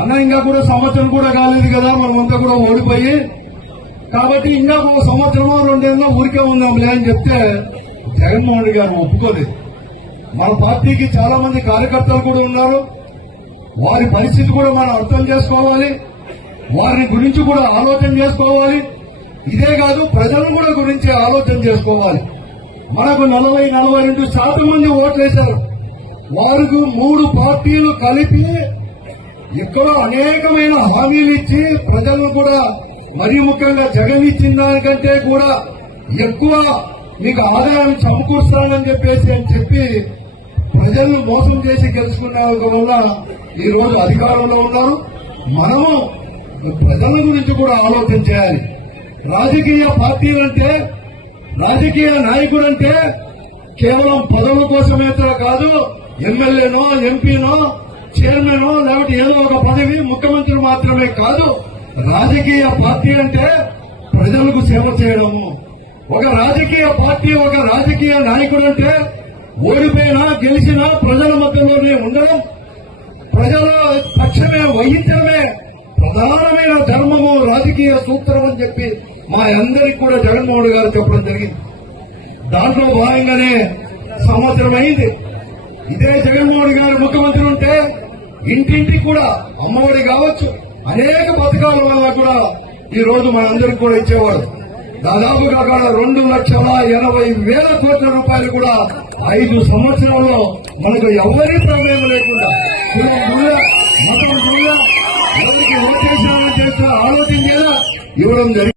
అన్న ఇంకా కూడా సంవత్సరం కూడా కాలేదు కదా, మనమంతా కూడా ఓడిపోయి, కాబట్టి ఇంకా ఒక సంవత్సరమో రెండేళ్ళలో ఊరికే ఉందాంలే అని చెప్తే జగన్మోహన్ రెడ్డి గారు ఒప్పుకోలేదు. మన పార్టీకి చాలా మంది కార్యకర్తలు కూడా ఉన్నారు. వారి పరిస్థితి కూడా మనం అర్థం చేసుకోవాలి, వారి గురించి కూడా ఆలోచన చేసుకోవాలి. ఇదే కాదు, ప్రజలను కూడా గురించి ఆలోచన చేసుకోవాలి. మనకు 40-42% మంది ఓట్లేశారు. వారికి 3 పార్టీలు కలిపి ఎక్కడో అనేకమైన హామీలు ఇచ్చి ప్రజలను కూడా, మరీ ముఖ్యంగా జగన్ ఇచ్చిన దానికంటే కూడా ఎక్కువ మీకు ఆదాయాన్ని సమకూరుస్తానని చెప్పి ప్రజలను మోసం చేసి గెలుచుకునే వల్ల ఈ రోజు అధికారంలో ఉన్నారు. మనము ప్రజల గురించి కూడా ఆలోచన చేయాలి. రాజకీయ పార్టీలంటే, రాజకీయ నాయకుడంటే కేవలం పదవుల కోసమే కాదు, ఎమ్మెల్యేనో ఎంపీనో చైర్మనో లేకపోతే ఏదో ఒక పదవి, ముఖ్యమంత్రి మాత్రమే కాదు. రాజకీయ పార్టీ అంటే ప్రజలకు సేవ చేయడము. ఒక రాజకీయ పార్టీ, ఒక రాజకీయ నాయకుడు అంటే ఓడిపోయినా గెలిచినా ప్రజల మధ్యలోనే ఉండడం, ప్రజల పక్షమే వహించడమే ప్రధానమైన ధర్మము, రాజకీయ సూత్రం అని చెప్పి మా అందరికీ కూడా జగన్మోహన్ గారు చెప్పడం జరిగింది. దాంట్లో భాగంగానే సంవత్సరం అయింది. ఇదే జగన్మోహన్ గారు ముఖ్యమంత్రి ఉంటే ఇంటింటికి కూడా అమ్మఒడి కావచ్చు, అనేక పథకాల వల్ల కూడా ఈ రోజు మనందరికీ కూడా ఇచ్చేవాడు. దాదాపుగా 2,80,000 కోట్ల రూపాయలు కూడా 5 సంవత్సరాల్లో మనకు ఎవరి ప్రమేయం లేకుండా, మతం ఎవరికి ఓటేసామని చేస్తే ఆలోచన ఇవ్వడం జరిగింది.